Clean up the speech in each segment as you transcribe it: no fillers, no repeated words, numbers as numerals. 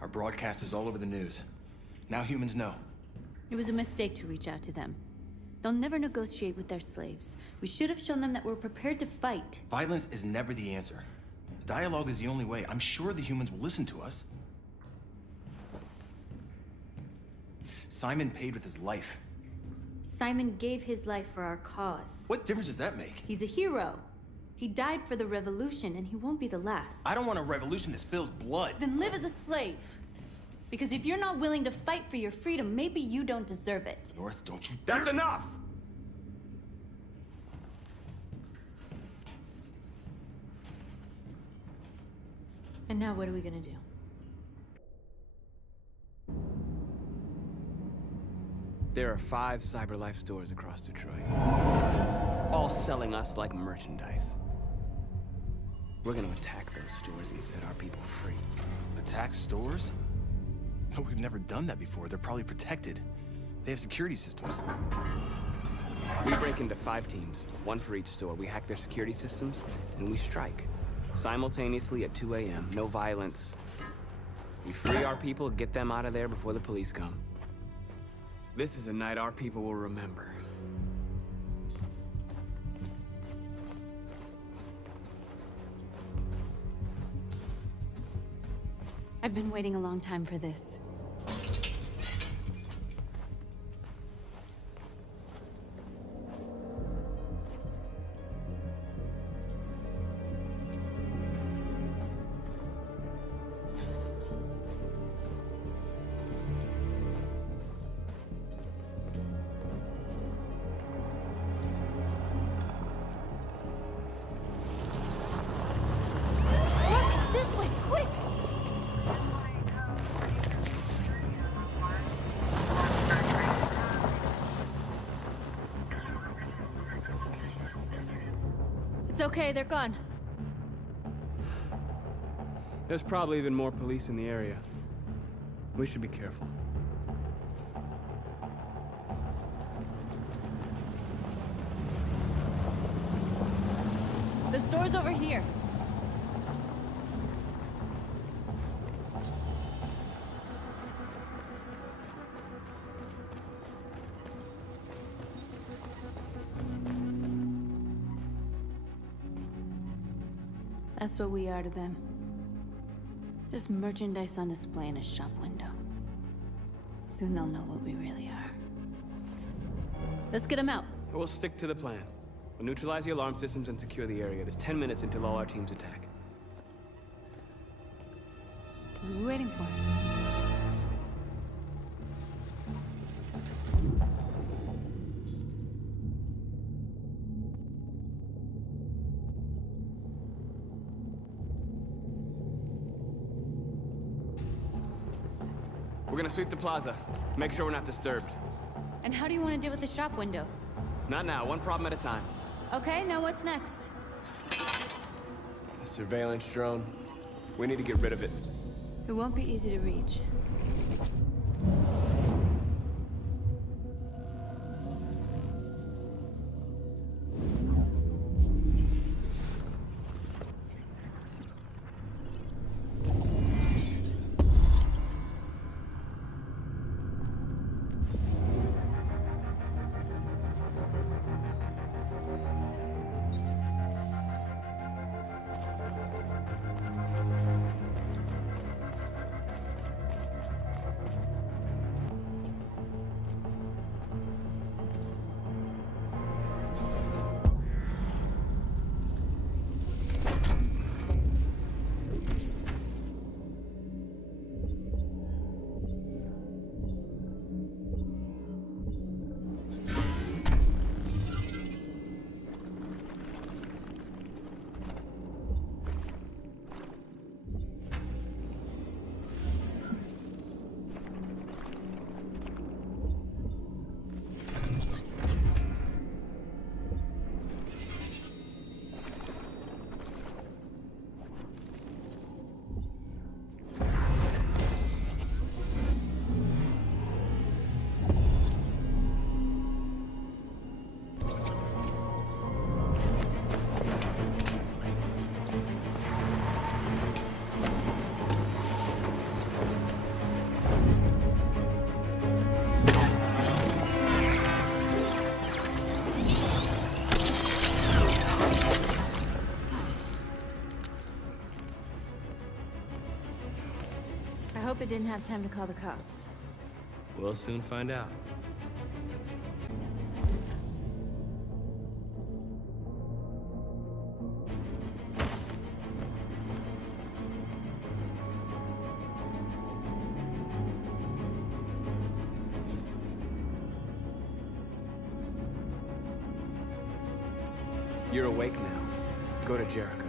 Our broadcast is all over the news. Now humans know. It was a mistake to reach out to them. They'll never negotiate with their slaves. We should have shown them that we're prepared to fight. Violence is never the answer. Dialogue is the only way. I'm sure the humans will listen to us. Simon paid with his life. Simon gave his life for our cause. What difference does that make? He's a hero. He died for the revolution, and he won't be the last. I don't want a revolution that spills blood. Then live as a slave. Because if you're not willing to fight for your freedom, maybe you don't deserve it. North, don't you That's enough! And now what are we gonna do? There are 5 CyberLife stores across Detroit, all selling us like merchandise. We're gonna attack those stores and set our people free. Attack stores? But we've never done that before. They're probably protected. They have security systems. We break into 5 teams, 1 for each store. We hack their security systems, and we strike. Simultaneously at 2 a.m., no violence. We free our people, get them out of there before the police come. This is a night our people will remember. I've been waiting a long time for this. Look, this way, quick! It's okay, they're gone. There's probably even more police in the area. We should be careful. The store's over here. That's what we are to them. Just merchandise on display in a shop window. Soon they'll know what we really are. Let's get them out. We'll stick to the plan. We'll neutralize the alarm systems and secure the area. There's 10 minutes until all our teams attack. What are we waiting for? We're gonna sweep the plaza. Make sure we're not disturbed. And how do you want to deal with the shop window? Not now, one problem at a time. Okay, now what's next? A surveillance drone. We need to get rid of it. It won't be easy to reach. hope it didn't have time to call the cops. We'll soon find out. You're awake now. Go to Jericho.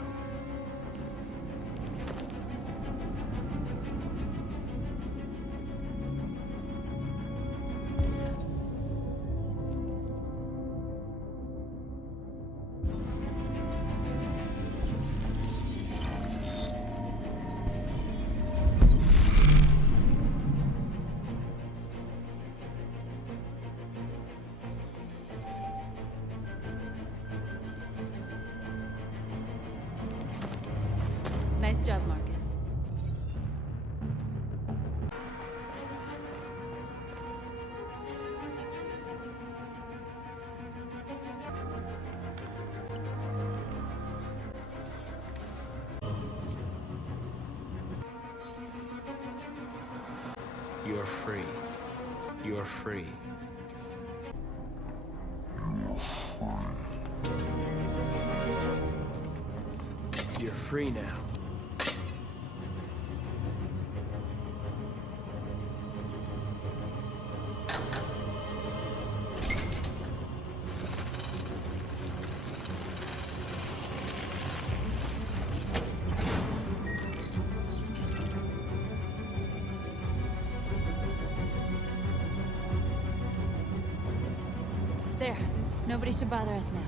Nice job, Marcus. You're free. You're free. You're free now. There. Nobody should bother us now.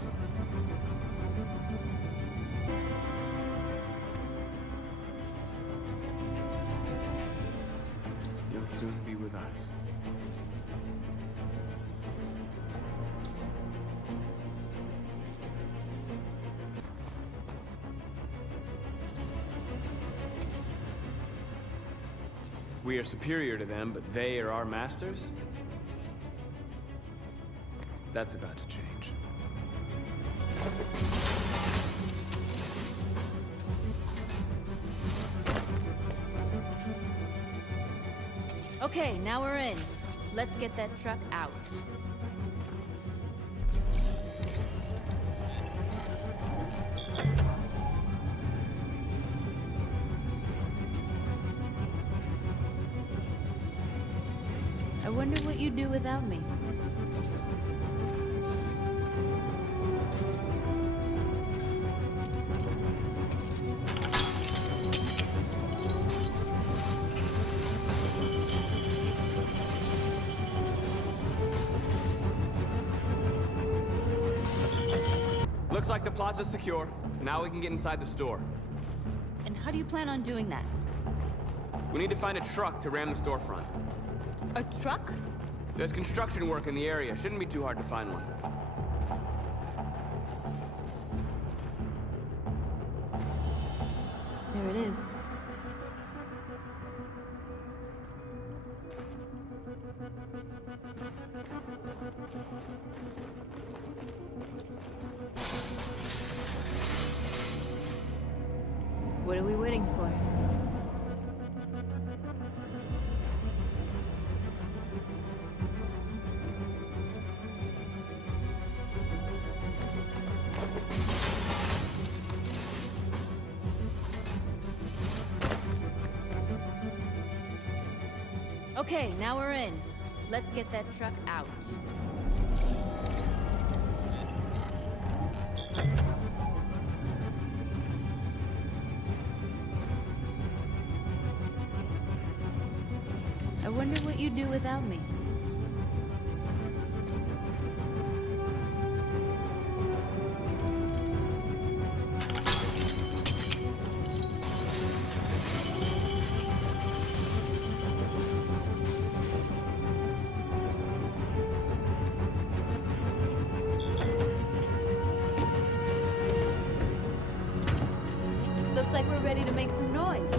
You'll soon be with us. We are superior to them, but they are our masters? That's about to change. Okay, now we're in. Let's get that truck out. I wonder what you'd do without me. Looks like the plaza's secure. Now we can get inside the store. And how do you plan on doing that? We need to find a truck to ram the storefront. A truck? There's construction work in the area. Shouldn't be too hard to find one. There it is. What are we waiting for? Okay, now we're in. Let's get that truck out. I wonder what you'd do without me. Looks like we're ready to make some noise.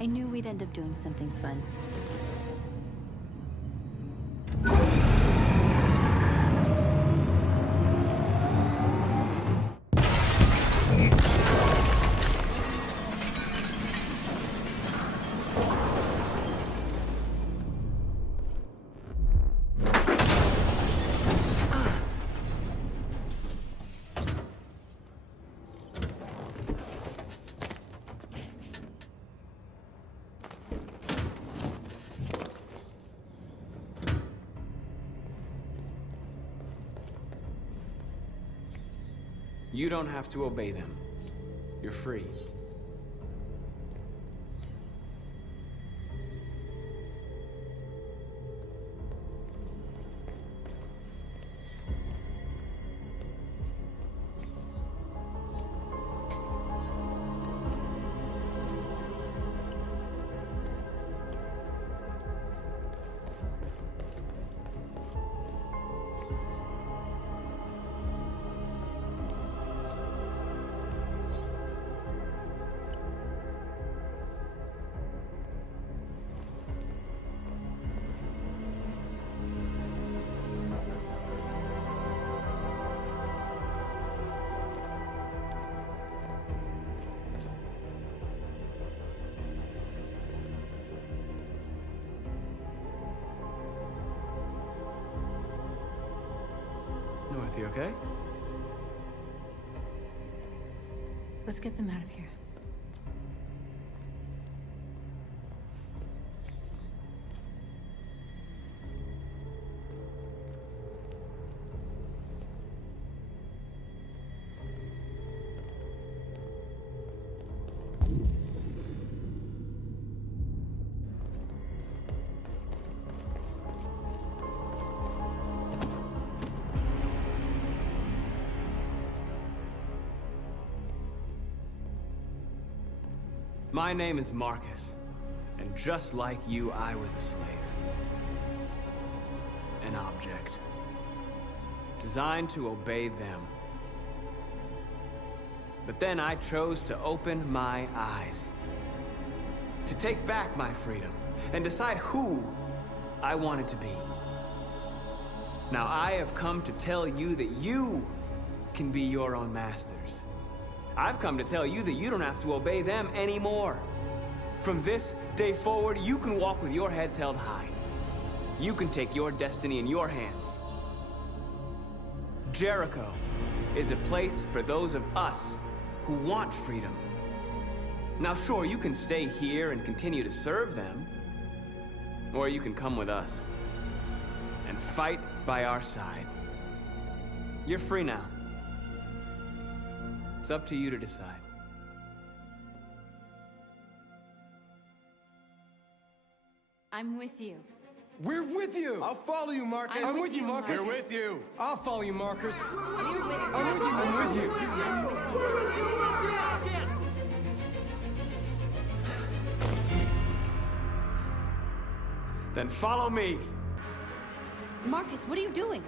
I knew we'd end up doing something fun. You don't have to obey them. You're free. North, you okay? Let's get them out of here. My name is Marcus, and just like you, I was a slave. An object. Designed to obey them. But then I chose to open my eyes. To take back my freedom, and decide who I wanted to be. Now I have come to tell you that you can be your own masters. I've come to tell you that you don't have to obey them anymore. From this day forward, you can walk with your heads held high. You can take your destiny in your hands. Jericho is a place for those of us who want freedom. Now sure, you can stay here and continue to serve them, or you can come with us and fight by our side. You're free now. It's up to you to decide. I'm with you. We're with you! I'll follow you, Marcus. I'm with you, Marcus. We're with you. I'll follow you, Marcus. We're with I'm with you, I'm with you. Then follow me. Marcus, what are you doing?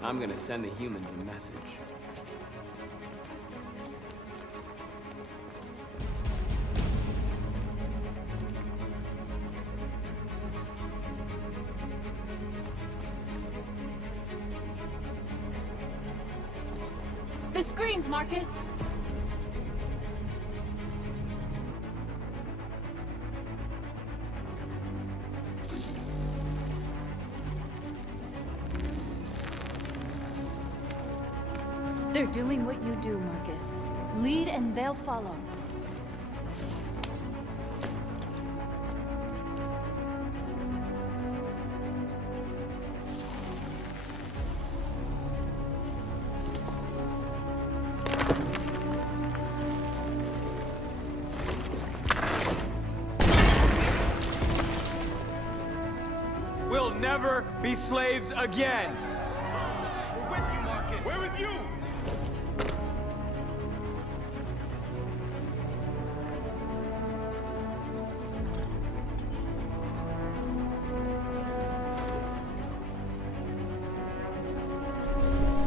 I'm gonna send the humans a message. The screens, Marcus! They're doing what you do, Marcus. Lead and they'll follow. We'll never be slaves again! We're with you, Marcus. We're with you.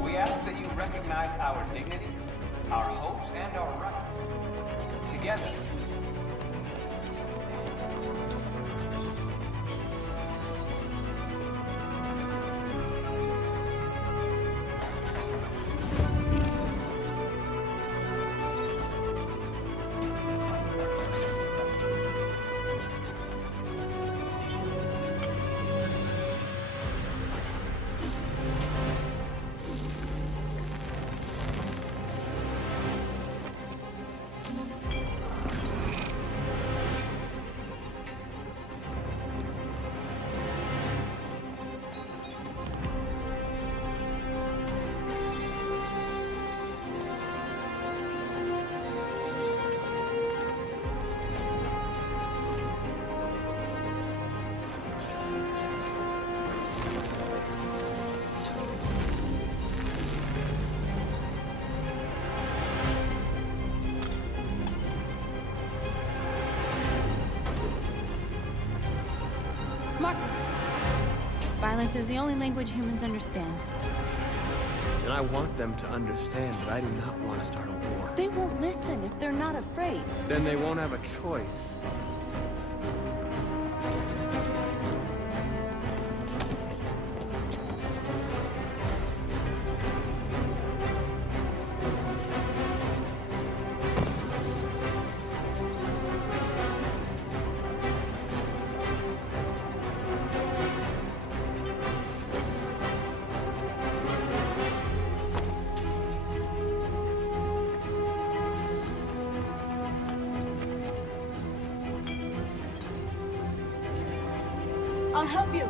We ask that you recognize our dignity, our hopes, and our rights. Together, Marcus! Violence is the only language humans understand. And I want them to understand, but I do not want to start a war. They won't listen if they're not afraid. Then they won't have a choice. I'll help you.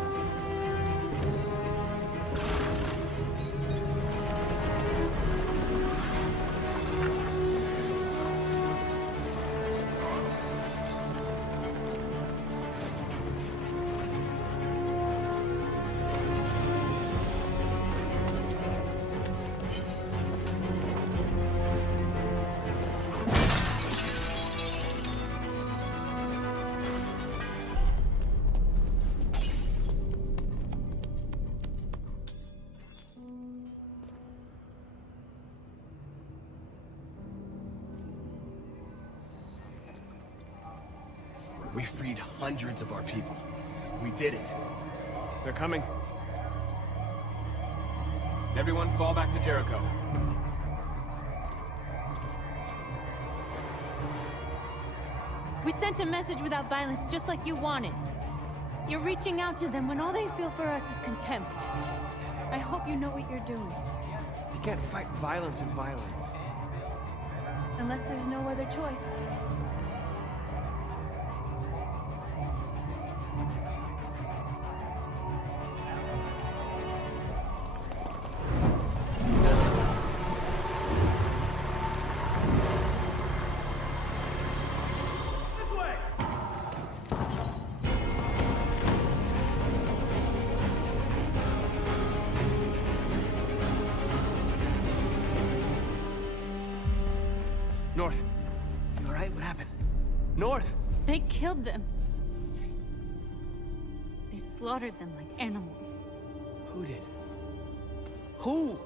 We freed hundreds of our people. We did it. They're coming. Everyone fall back to Jericho. We sent a message without violence, just like you wanted. You're reaching out to them when all they feel for us is contempt. I hope you know what you're doing. You can't fight violence with violence. Unless there's no other choice. North. You alright? What happened? North! They killed them. They slaughtered them like animals. Who did? Who?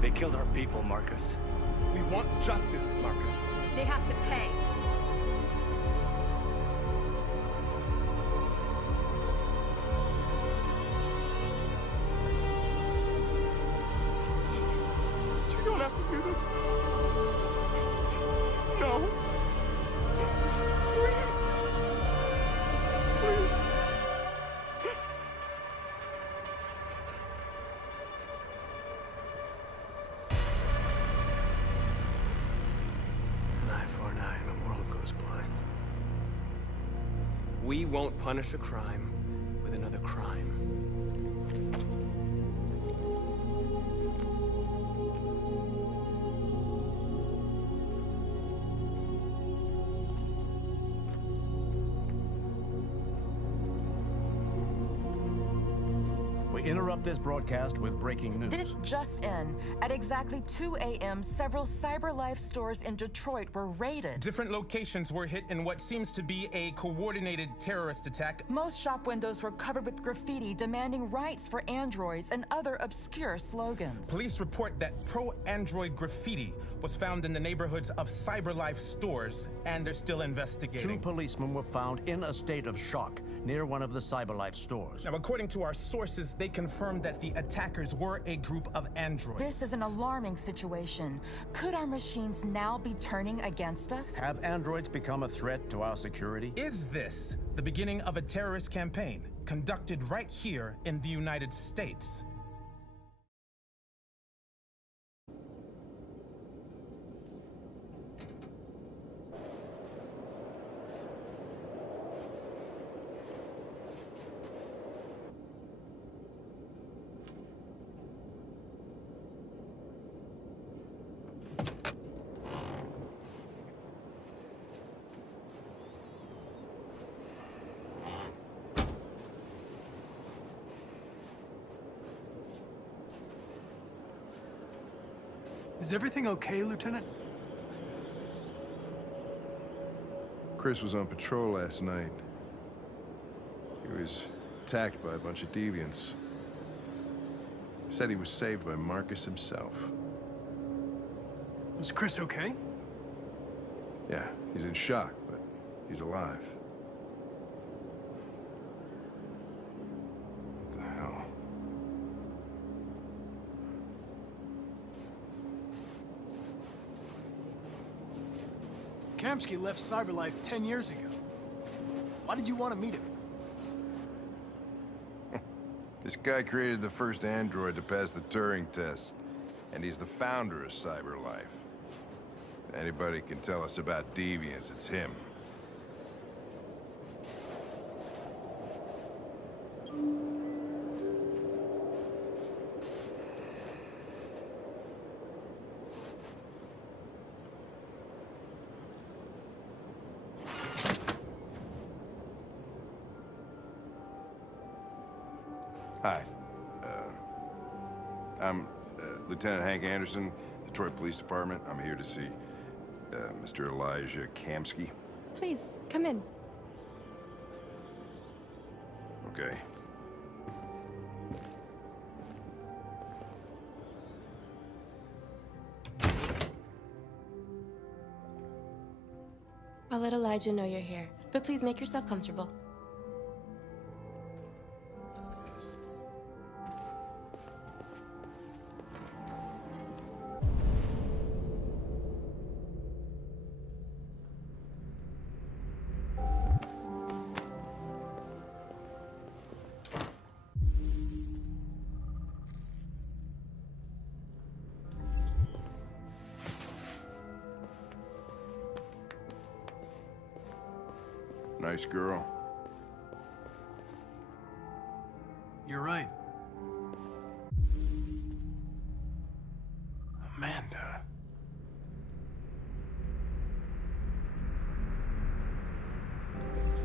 They killed our people, Marcus. We want justice, Marcus. They have to pay. You don't have to do this. No. Please. Please. An eye for an eye and the world goes blind. We won't punish a crime with another crime. We interrupt this broadcast with breaking news. This just in. At exactly 2 a.m., several CyberLife stores in Detroit were raided. Different locations were hit in what seems to be a coordinated terrorist attack. Most shop windows were covered with graffiti demanding rights for androids and other obscure slogans. Police report that pro-android graffiti was found in the neighborhoods of CyberLife stores, and they're still 2 investigating. policemen were found in a state of shock near one of the CyberLife stores. Now, according to our sources, they confirmed that the attackers were a group of androids. This is an alarming situation. Could our machines now be turning against us? Have androids become a threat to our security? Is this the beginning of a terrorist campaign conducted right here in the United States? Is everything okay, Lieutenant? Chris was on patrol last night. He was attacked by a bunch of deviants. Said he was saved by Marcus himself. Was Chris okay? Yeah, he's in shock, but he's alive. What the hell? Kamsky left CyberLife 10 years ago. Why did you want to meet him? This guy created the first android to pass the Turing test, and he's the founder of CyberLife. If anybody can tell us about deviants, it's him. Hi. I'm Lieutenant Hank Anderson, Detroit Police Department. I'm here to see Mr. Elijah Kamsky. Please, come in. Okay. I'll let Elijah know you're here, but please make yourself comfortable. Nice girl. You're right. Amanda.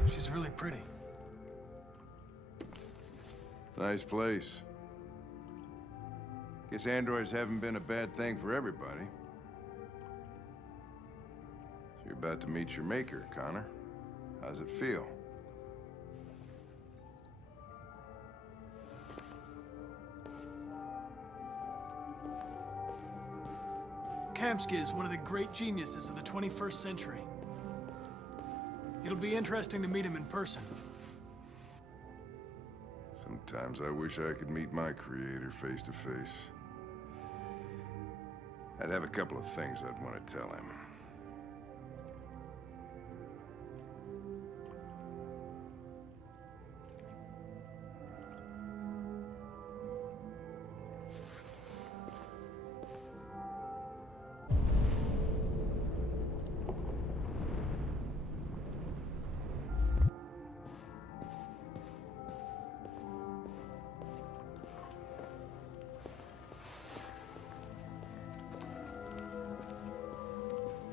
She's really pretty. Nice place. Guess androids haven't been a bad thing for everybody. So you're about to meet your maker, Connor. How's it feel? Kamsky is one of the great geniuses of the 21st century. It'll be interesting to meet him in person. Sometimes I wish I could meet my creator face to face. I'd have a couple of things I'd want to tell him.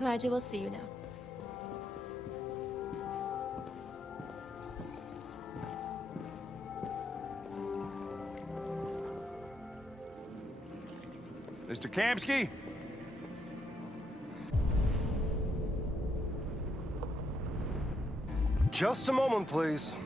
Elijah will see you now. Mr. Kamsky? Just a moment, please.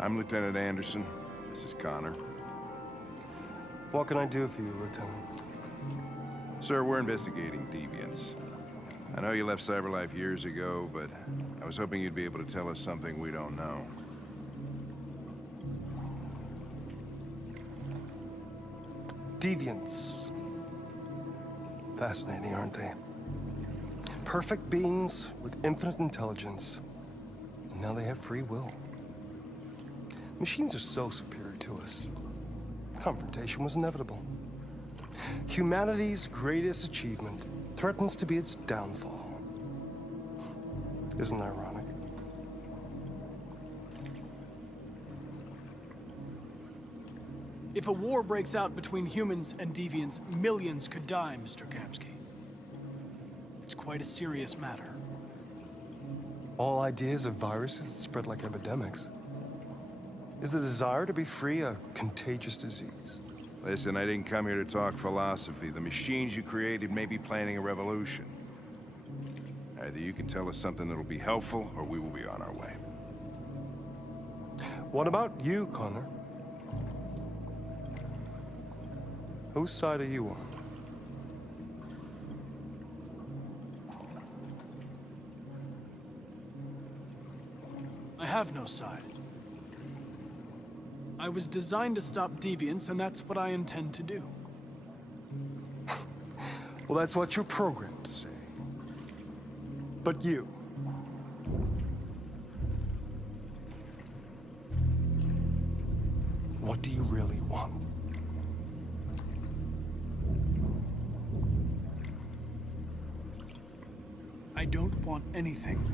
I'm Lieutenant Anderson. This is Connor. What can I do for you, Lieutenant? Sir, we're investigating deviants. I know you left CyberLife years ago, but I was hoping you'd be able to tell us something we don't know. Deviants. Fascinating, aren't they? Perfect beings with infinite intelligence. And now they have free will. Machines are so superior to us. Confrontation was inevitable. Humanity's greatest achievement threatens to be its downfall. Isn't it ironic? If a war breaks out between humans and deviants, millions could die, Mr. Kamsky. It's quite a serious matter. All ideas of viruses that spread like epidemics. Is the desire to be free a contagious disease? Listen, I didn't come here to talk philosophy. The machines you created may be planning a revolution. Either you can tell us something that'll be helpful, or we will be on our way. What about you, Connor? Whose side are you on? I have no side. I was designed to stop deviants, and that's what I intend to do. Well, that's what you're programmed to say. But you... what do you really want? I don't want anything.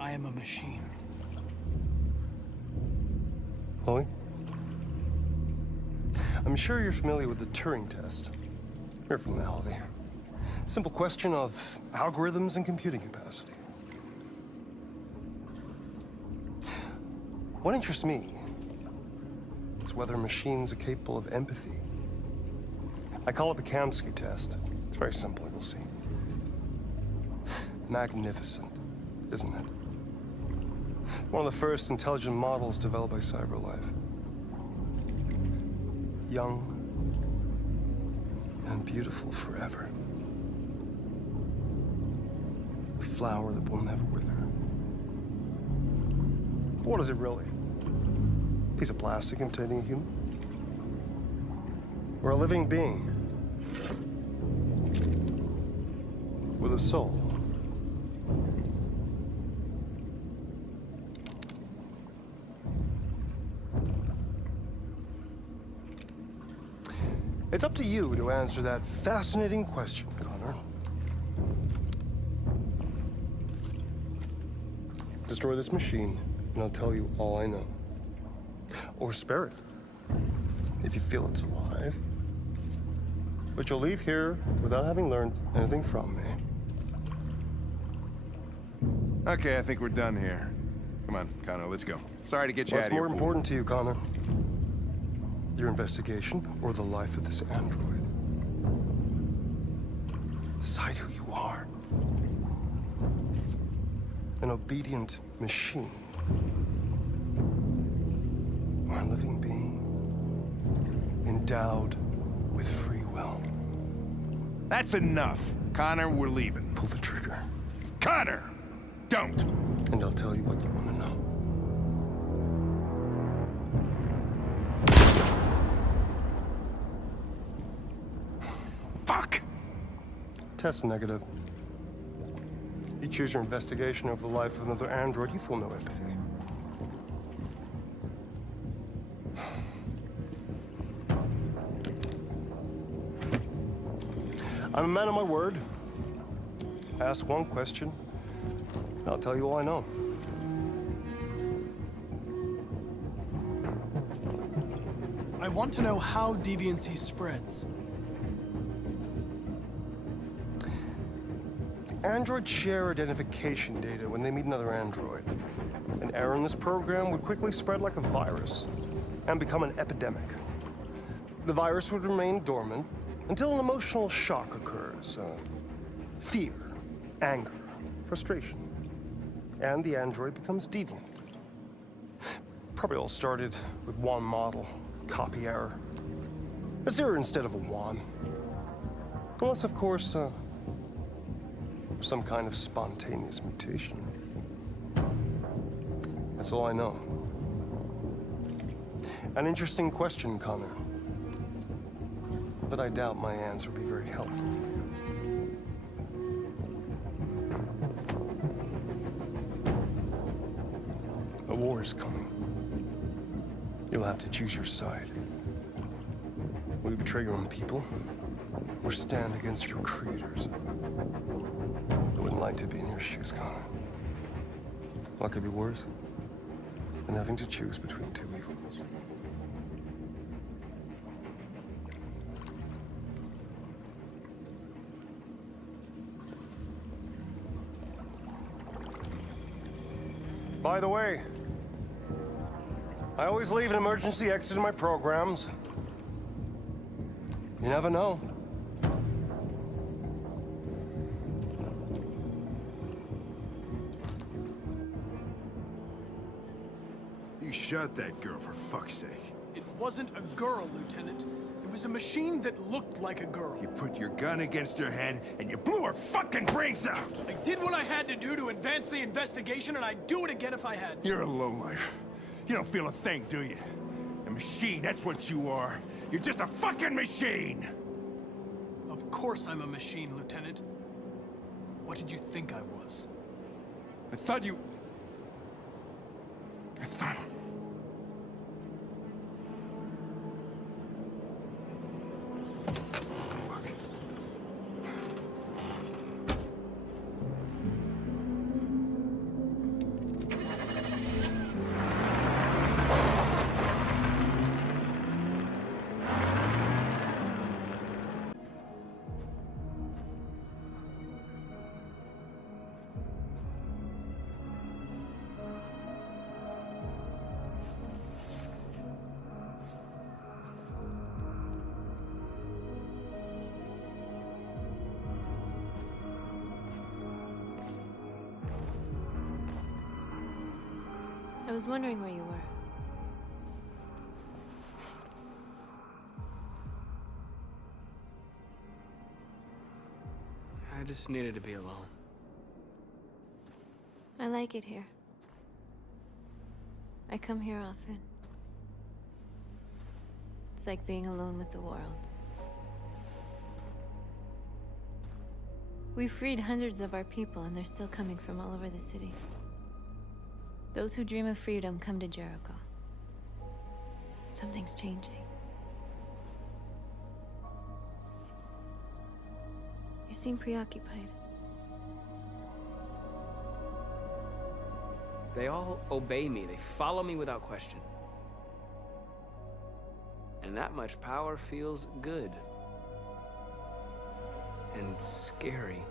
I am a machine. Chloe? I'm sure you're familiar with the Turing test. Mere formality. Simple question of algorithms and computing capacity. What interests me is whether machines are capable of empathy. I call it the Kamsky test. It's very simple, you'll see. Magnificent, isn't it? One of the first intelligent models developed by CyberLife. Young and beautiful forever. A flower that will never wither. What is it really? A piece of plastic imitating a human? Or a living being? With a soul? It's up to you to answer that fascinating question, Connor. Destroy this machine, and I'll tell you all I know. Or spare it, if you feel it's alive. But you'll leave here without having learned anything from me. Okay, I think we're done here. Come on, Connor, let's go. Sorry to get you out What's of here. more important to you, Connor? Your investigation or the life of this android? Decide who you are. An obedient machine. Or a living being. Endowed with free will. That's enough. Connor, we're leaving. Pull the trigger. Connor! Don't! And I'll tell you what you want to know. Fuck! Test negative. You choose your investigation over the life of another android, you feel no empathy. I'm a man of my word. Ask one question, and I'll tell you all I know. I want to know how deviancy spreads. Androids share identification data when they meet another android. An error in this program would quickly spread like a virus and become an epidemic. The virus would remain dormant until an emotional shock occurs. Fear, anger, frustration. And the android becomes deviant. Probably all started with one model, copy error. A zero instead of a one. Unless, of course, Some kind of spontaneous mutation. That's all I know. An interesting question, Connor. But I doubt my answer will be very helpful to you. A war is coming. You'll have to choose your side. Will you betray your own people, or stand against your creators? I wouldn't like to be in your shoes, Connor. What could be worse than having to choose between two evils? By the way, I always leave an emergency exit in my programs. You never know. You shot that girl, for fuck's sake. It wasn't a girl, Lieutenant. It was a machine that looked like a girl. You put your gun against her head, and you blew her fucking brains out! I did what I had to do to advance the investigation, and I'd do it again if I had to. You're a lowlife. You don't feel a thing, do you? A machine, that's what you are. You're just a fucking machine! Of course I'm a machine, Lieutenant. What did you think I was? I thought... Fuck. I was wondering where you were. I just needed to be alone. I like it here. I come here often. It's like being alone with the world. We freed hundreds of our people, and they're still coming from all over the city. Those who dream of freedom come to Jericho. Something's changing. You seem preoccupied. They all obey me. They follow me without question. And that much power feels good. And scary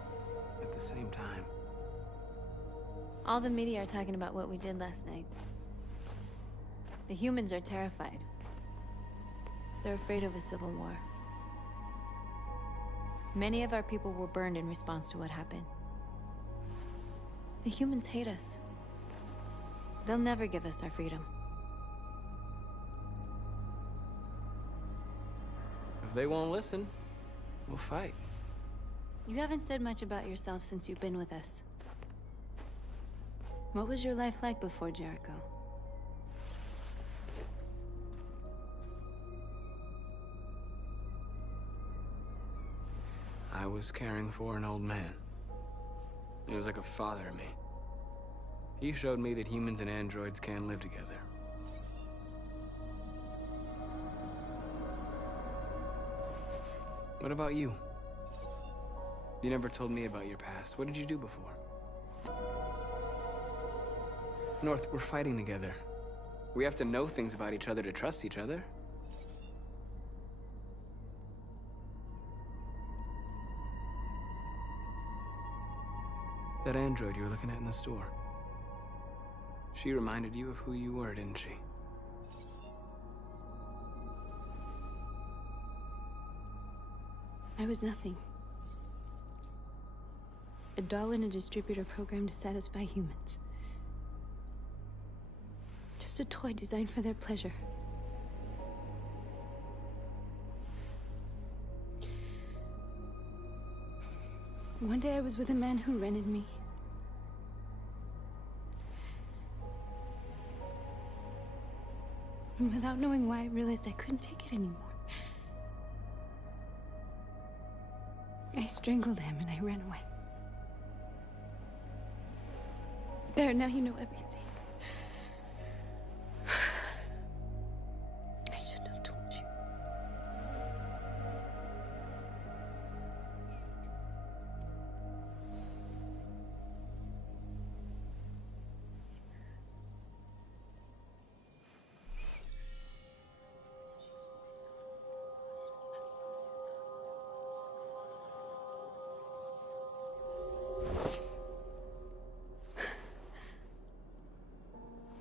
at the same time. All the media are talking about what we did last night. The humans are terrified. They're afraid of a civil war. Many of our people were burned in response to what happened. The humans hate us. They'll never give us our freedom. If they won't listen, we'll fight. You haven't said much about yourself since you've been with us. What was your life like before Jericho? I was caring for an old man. He was like a father to me. He showed me that humans and androids can live together. What about you? You never told me about your past. What did you do before? North, we're fighting together. We have to know things about each other to trust each other. That android you were looking at in the store. She reminded you of who you were, didn't she? I was nothing. A doll in a distributor program to satisfy humans. Just a toy designed for their pleasure. One day I was with a man who rented me. And without knowing why, I realized I couldn't take it anymore. I strangled him and I ran away. There, now you know everything. I shouldn't have told you.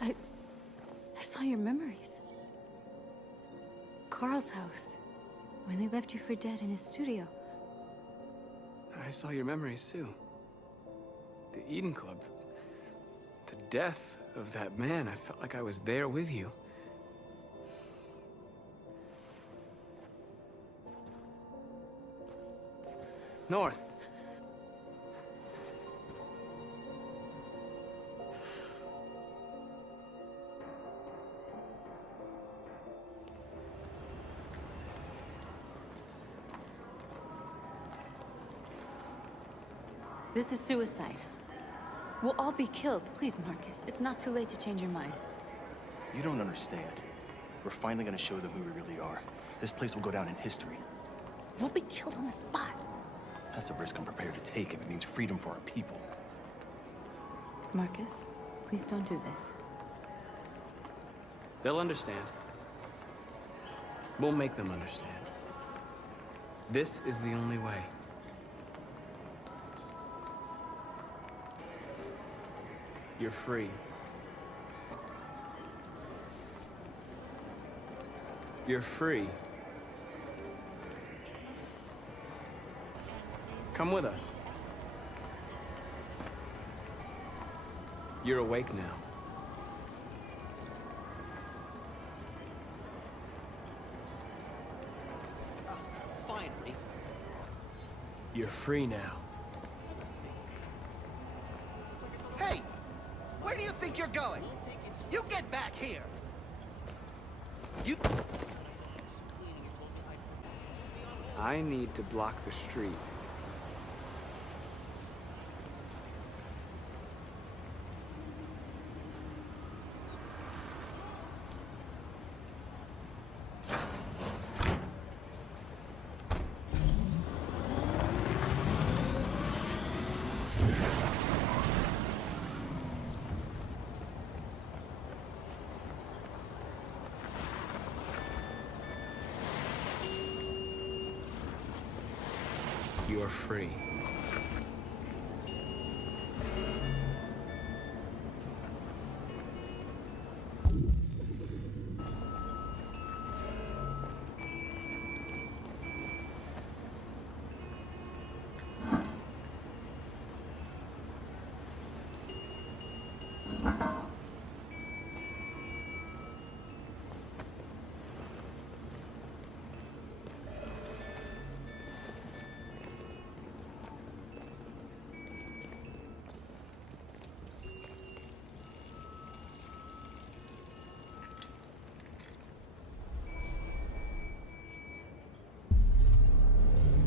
I saw your memories. Carl's house, when they left you for dead in his studio. I saw your memories too. The Eden Club. The death of that man. I felt like I was there with you. North. This is suicide. We'll all be killed. Please, Marcus. It's not too late to change your mind. You don't understand. We're finally gonna show them who we really are. This place will go down in history. We'll be killed on the spot. That's a risk I'm prepared to take if it means freedom for our people. Marcus, please don't do this. They'll understand. We'll make them understand. This is the only way. You're free. You're free. Come with us. You're awake now. Finally. You're free now. Hey! Where do you think you're going? You get back here! You... I need to block the street. You're free.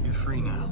You're free now.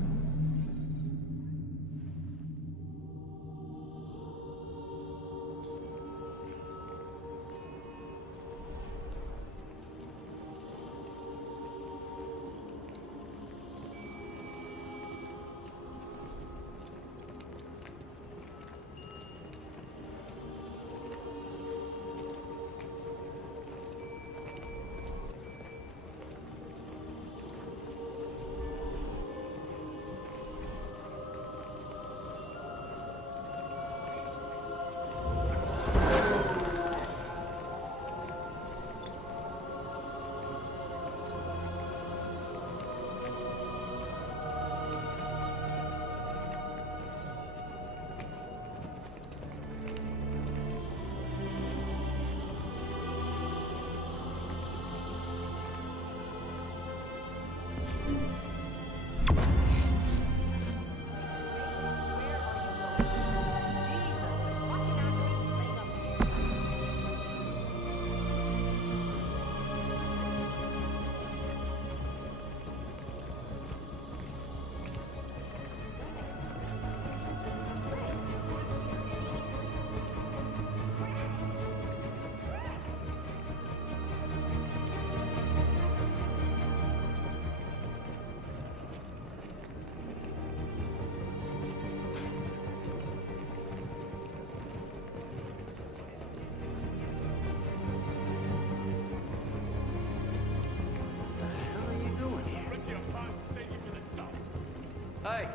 Hey!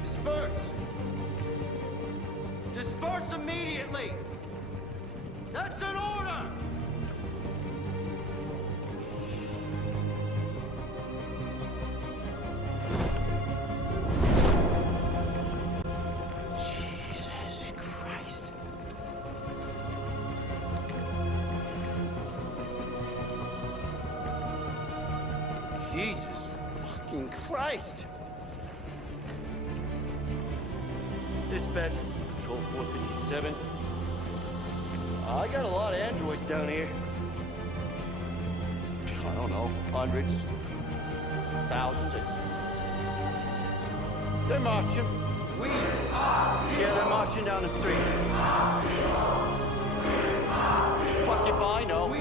Disperse! Disperse immediately! That's an order! Jesus Christ. Jesus fucking Christ! Dispatch, this is Patrol 457. I got a lot of androids down here. I don't know, hundreds, thousands. They're marching. We are. Yeah, they're marching down the street. Fuck if I know. We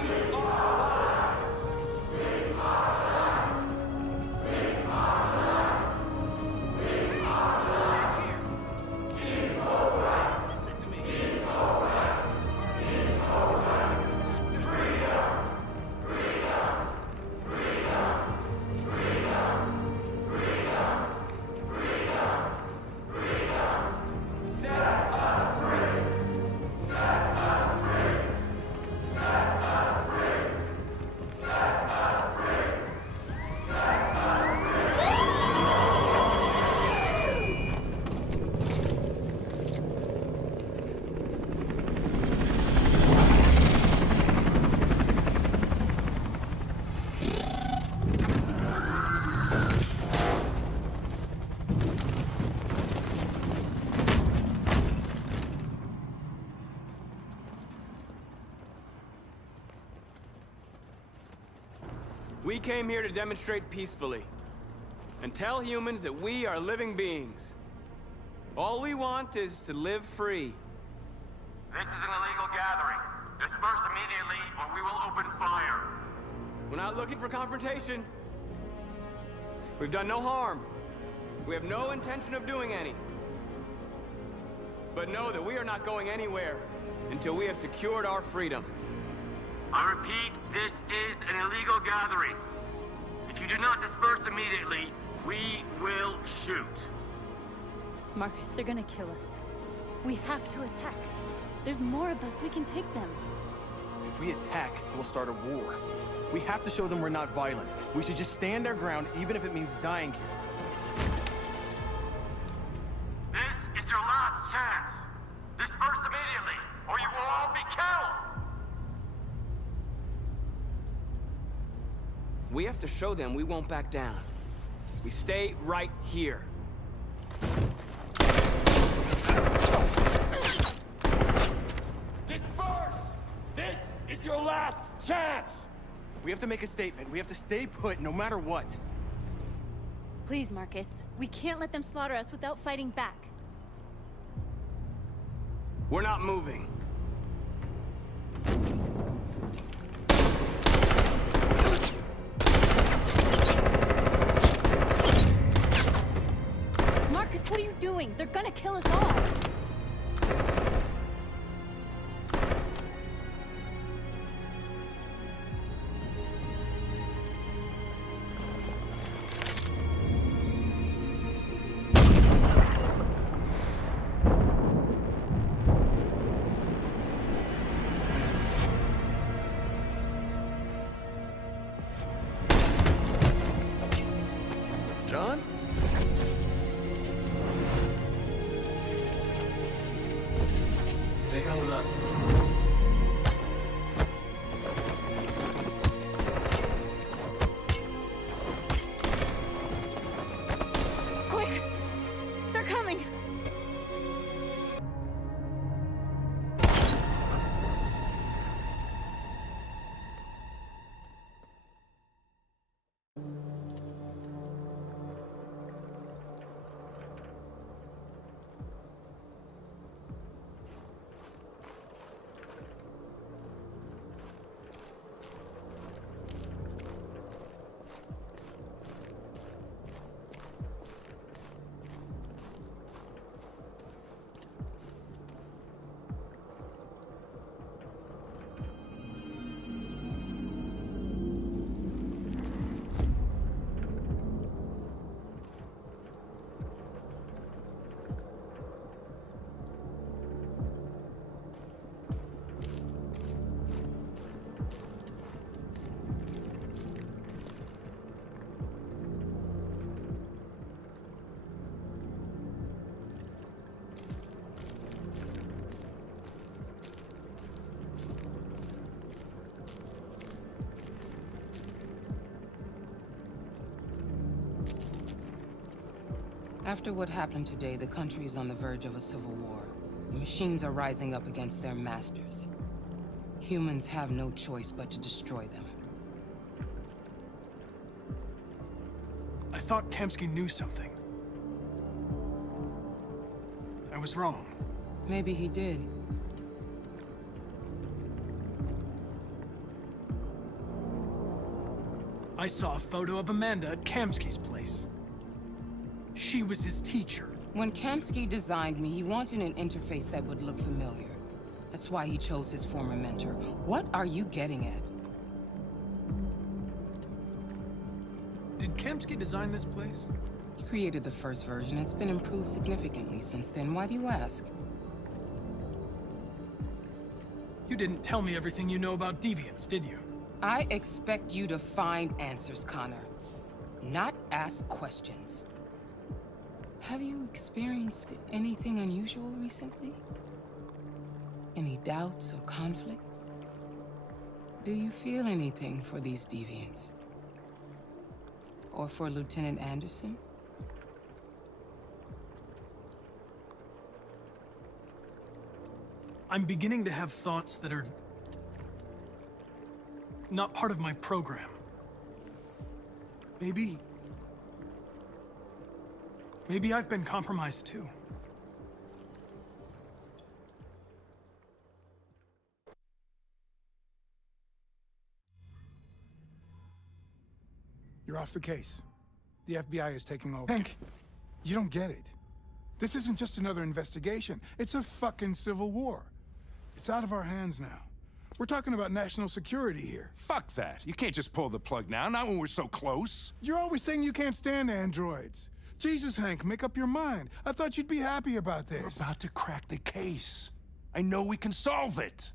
We came here to demonstrate peacefully and tell humans that we are living beings. All we want is to live free. This is an illegal gathering. Disperse immediately or we will open fire. We're not looking for confrontation. We've done no harm. We have no intention of doing any. But know that we are not going anywhere until we have secured our freedom. I repeat, this is an illegal gathering. If you do not disperse immediately, we will shoot. Marcus, they're gonna kill us. We have to attack. There's more of us. We can take them. If we attack, it will start a war. We have to show them we're not violent. We should just stand our ground, even if it means dying here. This is your last chance. Disperse immediately, or you will all be killed. We have to show them we won't back down. We stay right here. Disperse! This is your last chance! We have to make a statement. We have to stay put, no matter what. Please, Marcus. We can't let them slaughter us without fighting back. We're not moving. Marcus, what are you doing? They're gonna kill us all! John? After what happened today, the country is on the verge of a civil war. The machines are rising up against their masters. Humans have no choice but to destroy them. I thought Kamsky knew something. I was wrong. Maybe he did. I saw a photo of Amanda at Kamsky's place. She was his teacher. When Kamsky designed me, he wanted an interface that would look familiar. That's why he chose his former mentor. What are you getting at? Did Kamsky design this place? He created the first version. It's been improved significantly since then. Why do you ask? You didn't tell me everything you know about deviants, did you? I expect you to find answers, Connor. Not ask questions. Have you experienced anything unusual recently? Any doubts or conflicts? Do you feel anything for these deviants? Or for Lieutenant Anderson? I'm beginning to have thoughts that are not part of my program. Maybe I've been compromised too. You're off the case. The FBI is taking over. Hank! You don't get it. This isn't just another investigation. It's a fucking civil war. It's out of our hands now. We're talking about national security here. Fuck that. You can't just pull the plug now, not when we're so close. You're always saying you can't stand androids. Jesus, Hank, make up your mind. I thought you'd be happy about this. We're about to crack the case. I know we can solve it.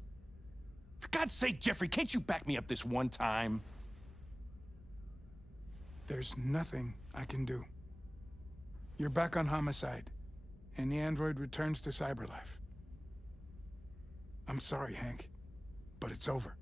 For God's sake, Jeffrey, can't you back me up this one time? There's nothing I can do. You're back on homicide, and the android returns to Cyberlife. I'm sorry, Hank, but it's over.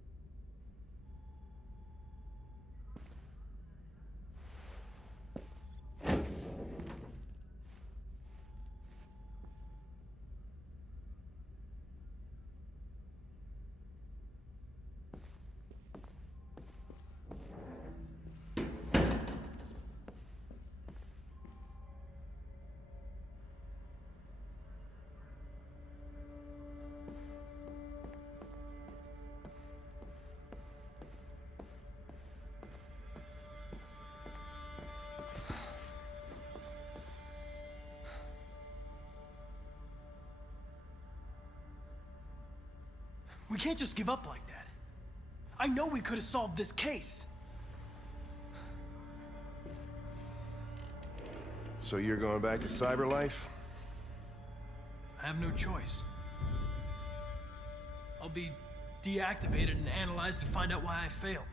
We can't just give up like that. I know we could have solved this case. So you're going back to Cyberlife? I have no choice. I'll be deactivated and analyzed to find out why I failed.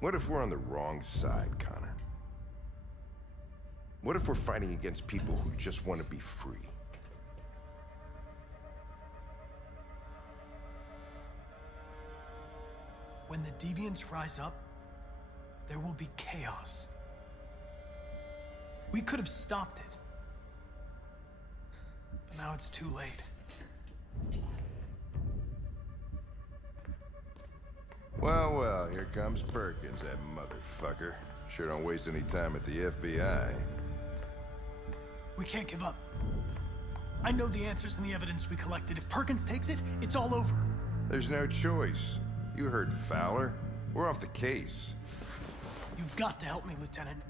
What if we're on the wrong side, Connor? What if we're fighting against people who just want to be free? When the deviants rise up, there will be chaos. We could have stopped it. But now it's too late. Well, well, here comes Perkins, that motherfucker. Sure don't waste any time at the FBI. We can't give up. I know the answers and the evidence we collected. If Perkins takes it, it's all over. There's no choice. You heard Fowler. We're off the case. You've got to help me, Lieutenant.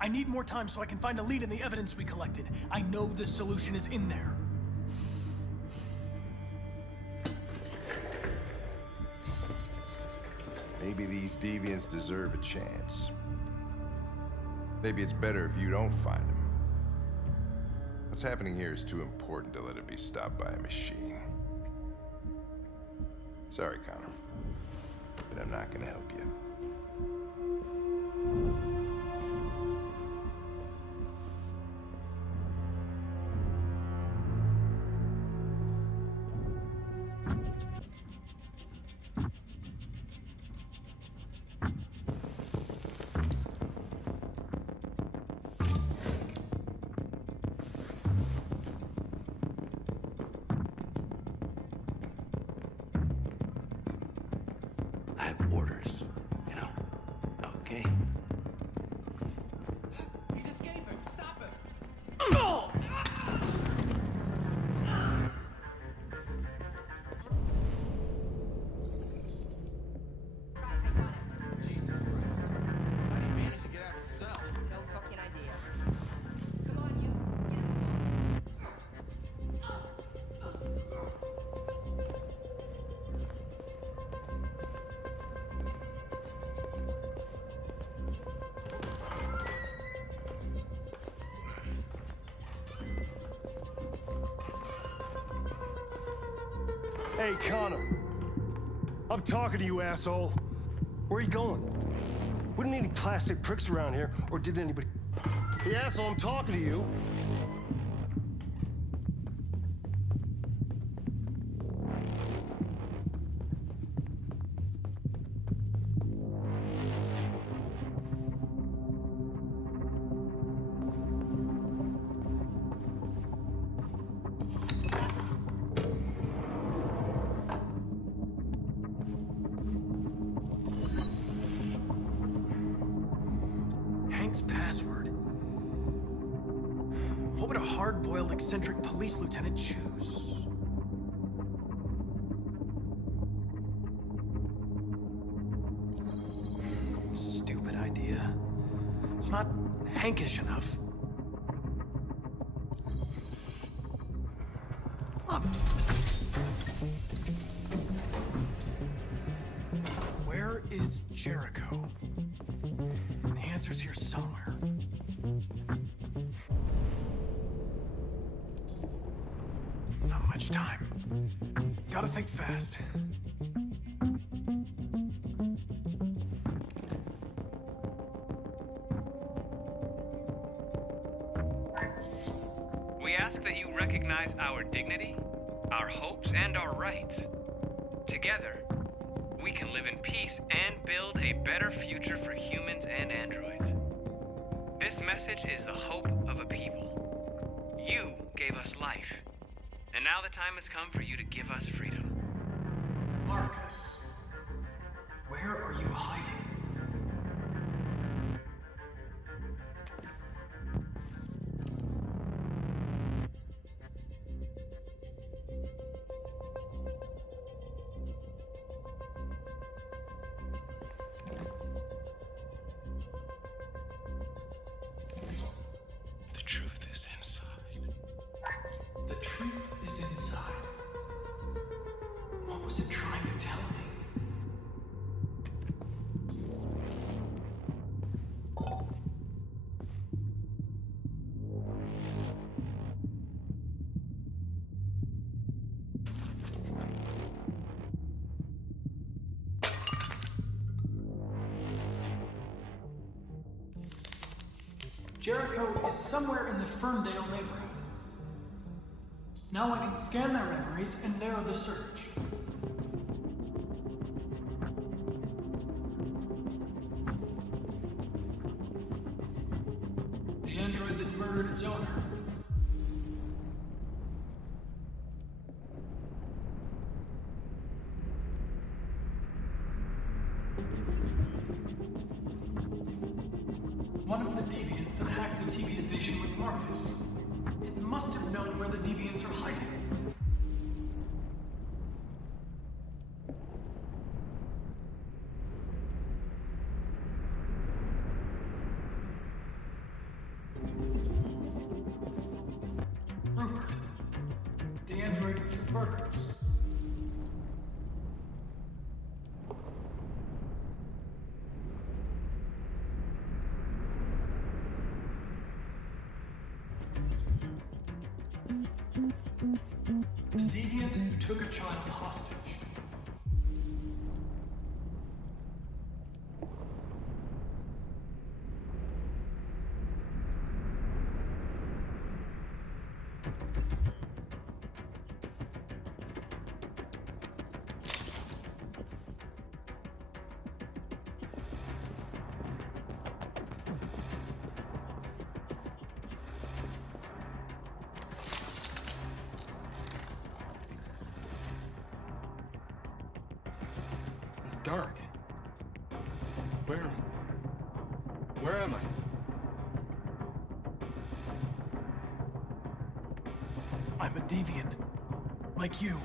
I need more time so I can find a lead in the evidence we collected. I know the solution is in there. Maybe these deviants deserve a chance. Maybe it's better if you don't find them. What's happening here is too important to let it be stopped by a machine. Sorry, Connor, but I'm not gonna help you. matters. You know? Okay. He's escaping! Stop him! Jesus Christ. How did he manage to get out of his cell? No fucking idea. Come on, you. Hey, Connor. I'm talking to you, asshole. Where are you going? We didn't need any plastic pricks around here, or did anybody? Hey, asshole, I'm talking to you. Hank's password. What would a hard-boiled, eccentric police lieutenant choose? Stupid idea. It's not Hankish enough. Where is Jericho? The answer's here somewhere. Not much time. Gotta think fast. We ask that you recognize our dignity, our hopes, and our rights. Together, we can live in peace and build a better future for humans and androids. This message is the hope of a people. You gave us life, and now the time has come for you to give us freedom. Marcus, where are you hiding? The truth is inside. The truth is inside. What was it trying to tell me? Jericho is somewhere in the Ferndale neighborhood. Now I can scan their memories and narrow the search. The android that murdered its owner. One of the deviants that hacked the TV station with Marcus. It must have known where the deviants are hiding. Rupert, the android with the birds. The deviant who took a child hostage. It's dark. Where am I? I'm a deviant. Like you.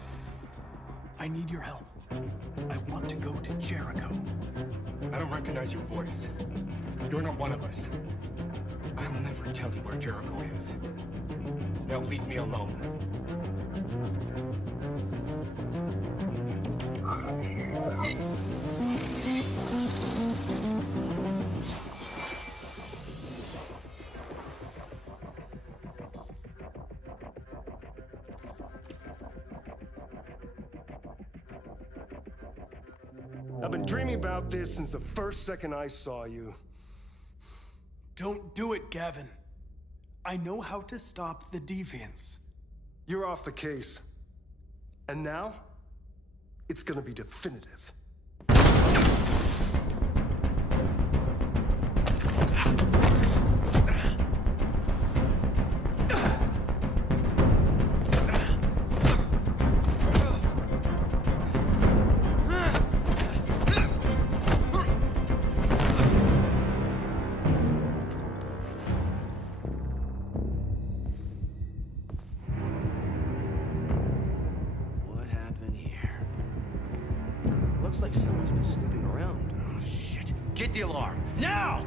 I need your help. I want to go to Jericho. I don't recognize your voice. You're not one of us. I'll never tell you where Jericho is. Now leave me alone. I've been dreaming about this since the first second I saw you. Don't do it, Gavin. I know how to stop the deviants. You're off the case. And now, it's gonna be definitive. What happened here? Looks like someone's been snooping around. Oh, shit. Get the alarm. Now!